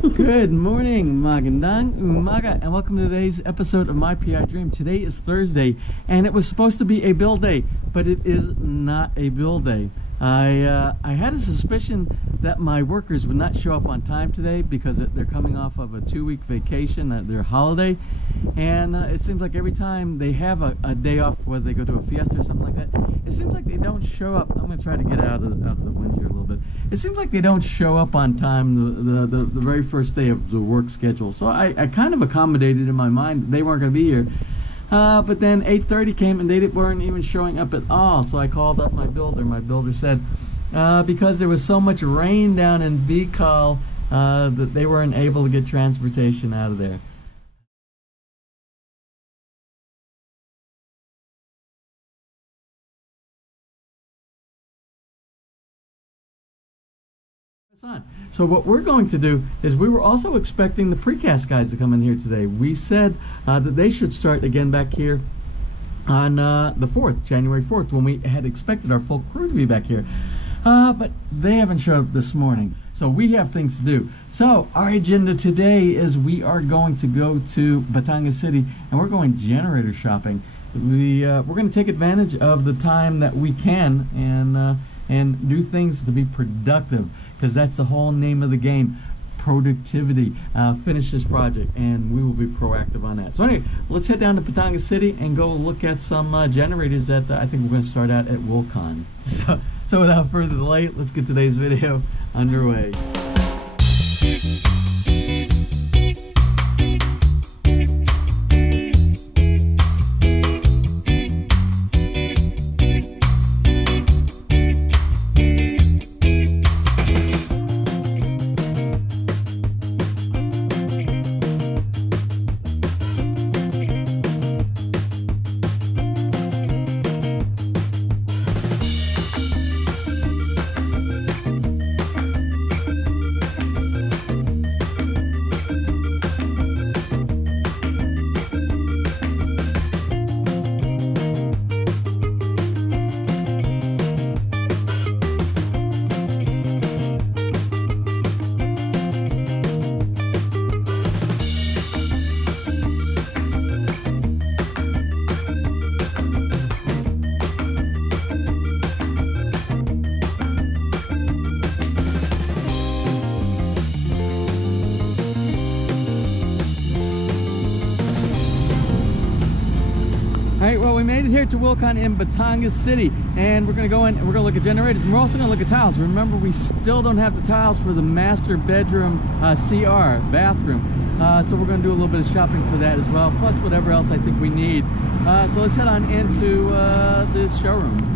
Good morning, magandang umaga, and welcome to today's episode of My PI Dream. Today is Thursday, and it was supposed to be a build day, but it is not a build day. I had a suspicion that my workers would not show up on time today because they're coming off of a 2-week vacation, their holiday, and it seems like every time they have a day off, whether they go to a fiesta or something like that, it seems like they don't show up. I'm going to try to get out of the wind here a little bit. It seems like they don't show up on time the very first day of the work schedule. So I kind of accommodated in my mind that they weren't going to be here. But then 8:30 came and they weren't even showing up at all. So I called up my builder. My builder said because there was so much rain down in Bicol that they weren't able to get transportation out of there. So what we're going to do is we were also expecting the precast guys to come in here today. We said that they should start again back here on the 4th, January 4th, when we had expected our full crew to be back here. But they haven't showed up this morning. So we have things to do. So our agenda today is we are going to go to Batangas City and we're going generator shopping. We're going to take advantage of the time that we can and do things to be productive, because that's the whole name of the game, productivity. Finish this project and we will be proactive on that. So anyway, let's head down to Batangas City and go look at some generators that I think we're going to start out at Wilcon. So without further delay, let's get today's video underway. Well, we made it here to Wilcon in Batangas City, and we're going to go in and we're going to look at generators, and we're also going to look at tiles. Remember, we still don't have the tiles for the master bedroom CR bathroom, so we're going to do a little bit of shopping for that as well, plus whatever else I think we need. So let's head on into this showroom.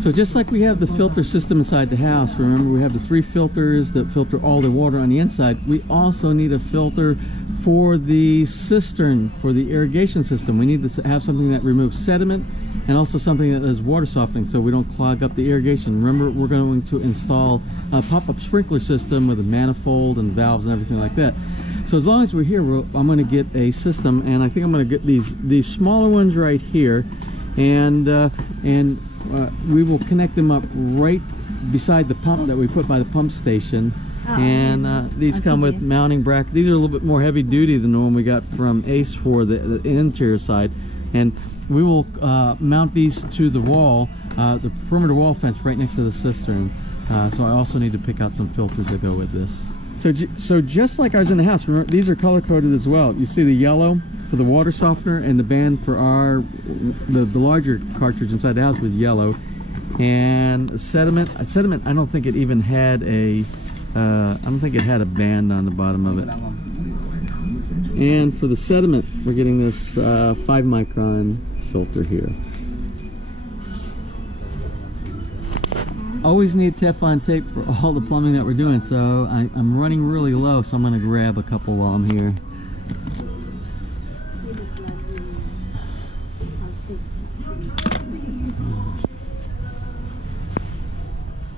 So just like we have the filter system inside the house, remember we have the 3 filters that filter all the water on the inside, we also need a filter for the cistern, for the irrigation system. We need to have something that removes sediment and also something that is water softening so we don't clog up the irrigation. Remember, we're going to install a pop-up sprinkler system with a manifold and valves and everything like that. So as long as we're here, I'm going to get a system, and I think I'm going to get these smaller ones right here, and we will connect them up right beside the pump that we put by the pump station. And these come with mounting brackets. These are a little bit more heavy duty than the one we got from Ace for the interior side, and we will mount these to the wall, the perimeter wall fence right next to the cistern. So I also need to pick out some filters that go with this. So just like ours in the house, remember, these are color coded as well. You see the yellow for the water softener, and the band for the larger cartridge inside the house was yellow. And sediment, I don't think it even had a band on the bottom of it. And for the sediment, we're getting this 5 micron filter here. Always need Teflon tape for all the plumbing that we're doing, so I'm running really low, so I'm going to grab a couple while I'm here.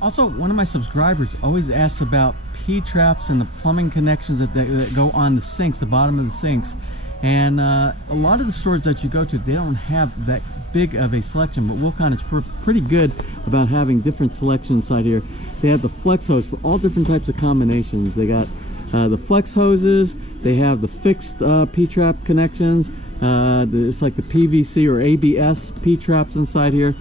Also, one of my subscribers always asks about P-traps and the plumbing connections that go on the sinks, the bottom of the sinks. And a lot of the stores that you go to, they don't have that big of a selection, but Wilcon is pretty good about having different selection inside here. They have the flex hose for all different types of combinations. They got the flex hoses, they have the fixed P-trap connections, it's like the PVC or ABS P-traps inside here.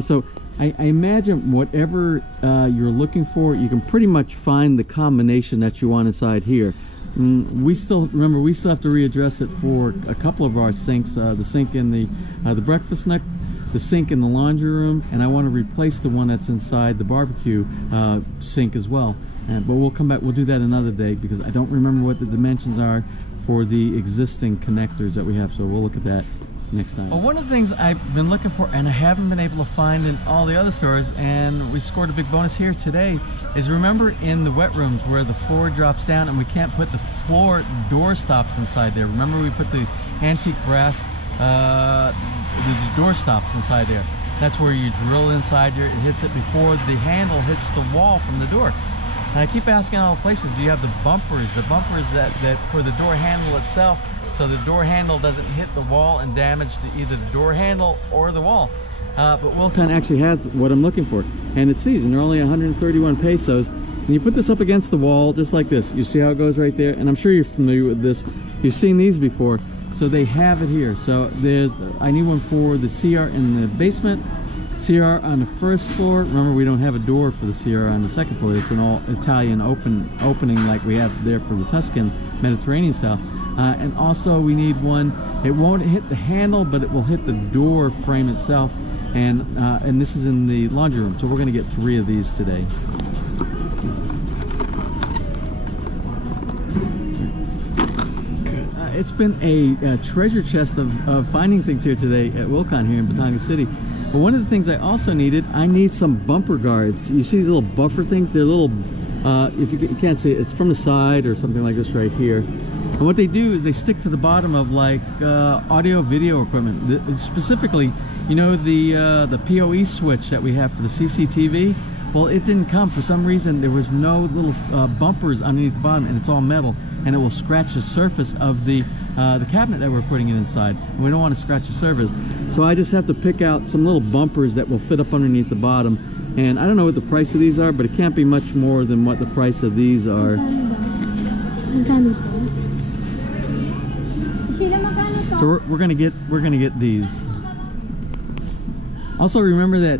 So I imagine whatever you're looking for, you can pretty much find the combination that you want inside here. We still have to readdress it for a couple of our sinks, the sink in the breakfast nook, the sink in the laundry room, and I want to replace the one that's inside the barbecue sink as well. But we'll come back, we'll do that another day, because I don't remember what the dimensions are for the existing connectors that we have, so we'll look at that next time. Well, one of the things I've been looking for and I haven't been able to find in all the other stores, and we scored a big bonus here today, is remember in the wet rooms where the floor drops down and we can't put the floor door stops inside there. Remember we put the antique brass the door stops inside there. That's where you drill inside here, it hits it before the handle hits the wall from the door. And I keep asking all the places, do you have the bumpers that for the door handle itself, so the door handle doesn't hit the wall and damage to either the door handle or the wall. But Wilcon actually has what I'm looking for, and it's these, and they're only 131 pesos. And you put this up against the wall just like this. You see how it goes right there? And I'm sure you're familiar with this. You've seen these before. So they have it here. So I need one for the CR in the basement, CR on the first floor. Remember, we don't have a door for the CR on the second floor. It's an all Italian opening like we have there for the Tuscan Mediterranean style. And also we need one, it won't hit the handle, but it will hit the door frame itself. And this is in the laundry room. So we're going to get 3 of these today. It's been a treasure chest of finding things here today at Wilcon here in Batangas City. But one of the things I also needed, I need some bumper guards. You see these little buffer things? They're little, if you can't see it, it's from the side or something like this right here. And what they do is they stick to the bottom of like audio video equipment. Specifically, you know, the PoE switch that we have for the CCTV? Well, it didn't come. For some reason, there was no little bumpers underneath the bottom, and it's all metal, and it will scratch the surface of the cabinet that we're putting it inside. And we don't want to scratch the surface. So I just have to pick out some little bumpers that will fit up underneath the bottom. And I don't know what the price of these are, but it can't be much more than what the price of these are. So we're gonna get these. Also remember that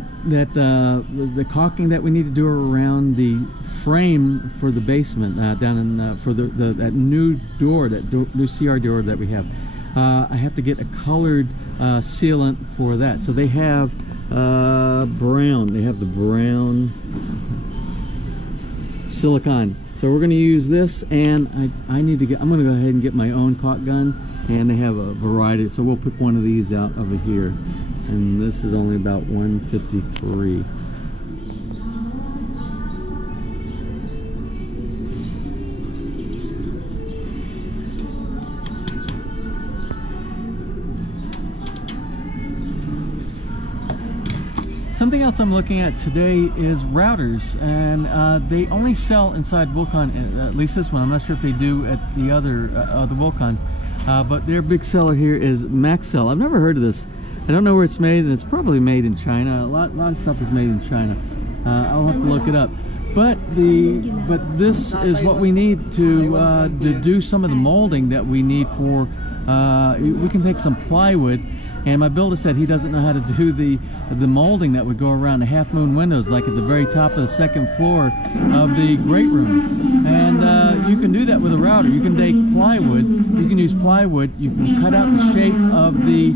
the caulking that we need to do around the frame for the basement down in for that new door, new CR door that we have. I have to get a colored sealant for that. So they have brown. They have the brown silicone. So we're going to use this, and I'm going to go ahead and get my own caulk gun, and they have a variety. So we'll pick one of these out over here, and this is only about $153. Something else I'm looking at today is routers, and they only sell inside Wilcon, at least this one. I'm not sure if they do at the other the Wilcons, but their big seller here is Makeout. I've never heard of this. I don't know where it's made, and it's probably made in China. A lot of stuff is made in China. I'll have to look it up. But this is what we need to do some of the molding that we need for. We can take some plywood And my builder said he doesn't know how to do the molding that would go around the half moon windows, like at the very top of the second floor of the great room. And you can do that with a router. You can take plywood. You can use plywood. You can cut out the shape of you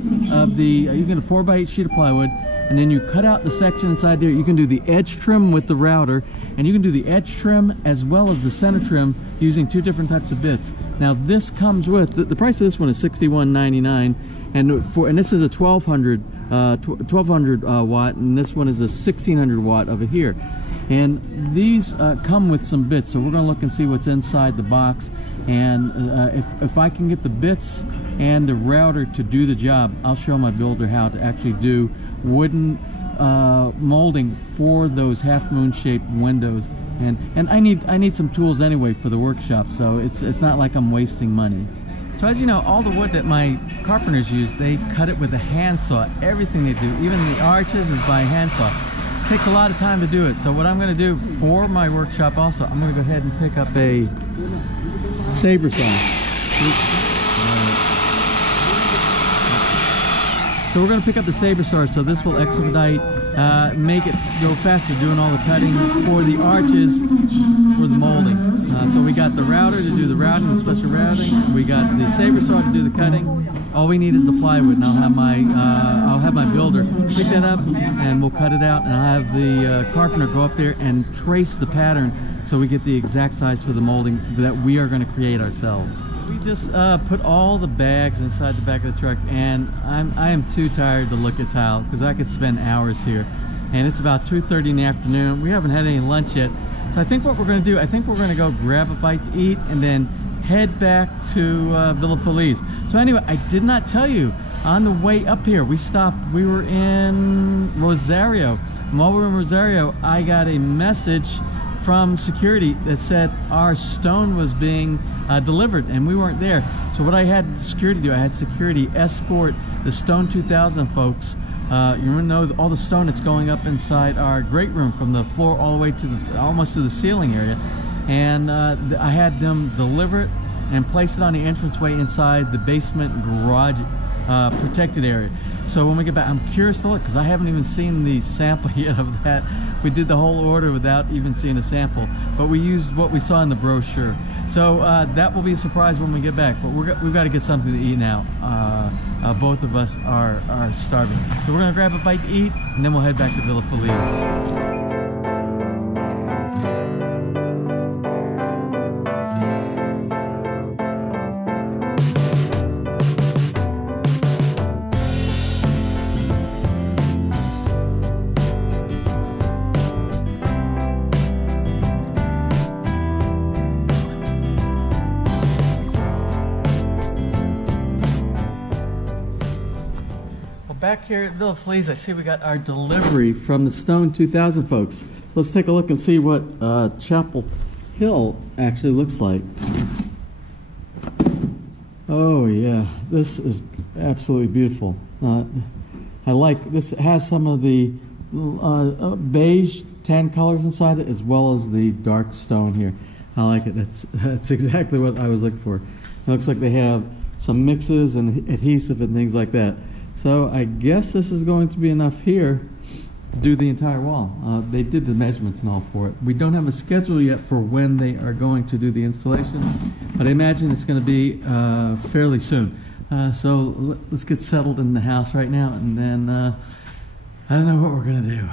get a 4x8 sheet of plywood, and then you cut out the section inside there. You can do the edge trim with the router, and you can do the edge trim as well as the center trim using two different types of bits. Now this comes with the price of this one is $61.99, and this is a 1200 watt, and this one is a 1600 watt over here. And these come with some bits, so we're going to look and see what's inside the box. And if I can get the bits and the router to do the job, I'll show my builder how to actually do wooden molding for those half moon shaped windows. And I need some tools anyway for the workshop, so it's not like I'm wasting money. So as you know, all the wood that my carpenters use, they cut it with a handsaw. Everything they do, even the arches, is by handsaw. It takes a lot of time to do it. So what I'm going to do for my workshop also, I'm going to go ahead and pick up a Saber Star. So we're going to pick up the Saber Star, so this will expedite, make it go faster, doing all the cutting for the arches, for the molding. So we got the router to do the routing, the special routing. We got the Saber Star to do the cutting. All we need is the plywood, and I'll have my builder pick that up, and we'll cut it out, and I'll have the carpenter go up there and trace the pattern so we get the exact size for the molding that we are going to create ourselves. We just put all the bags inside the back of the truck, and I am too tired to look at tile because I could spend hours here. And it's about 2:30 in the afternoon. We haven't had any lunch yet. So I think what we're going to do, I think we're going to go grab a bite to eat and then head back to Villa Feliz. So anyway, I did not tell you, on the way up here, we stopped, we were in Rosario. And while we were in Rosario, I got a message from security that said our stone was being delivered, and we weren't there. So what I had security do, I had security escort the Stone 2000 folks. You know all the stone that's going up inside our great room from the floor all the way to the almost to the ceiling area, and I had them deliver it and place it on the entranceway inside the basement garage protected area. So when we get back, I'm curious to look because I haven't even seen the sample yet of that. We did the whole order without even seeing a sample, but we used what we saw in the brochure. So that will be a surprise when we get back, but we've got to get something to eat now. Both of us are starving. So we're gonna grab a bite to eat, and then we'll head back to Villa Feliz. Back here at Villa Feliz, I see we got our delivery from the Stone 2000 folks. So let's take a look and see what Chapel Hill actually looks like. Oh yeah, this is absolutely beautiful. I like this. It has some of the beige tan colors inside it, as well as the dark stone here. I like it. That's exactly what I was looking for. It looks like they have some mixes and adhesive and things like that. So I guess this is going to be enough here to do the entire wall. They did the measurements and all for it. We don't have a schedule yet for when they are going to do the installation, but I imagine it's going to be fairly soon. So let's get settled in the house right now, and then I don't know what we're going to do.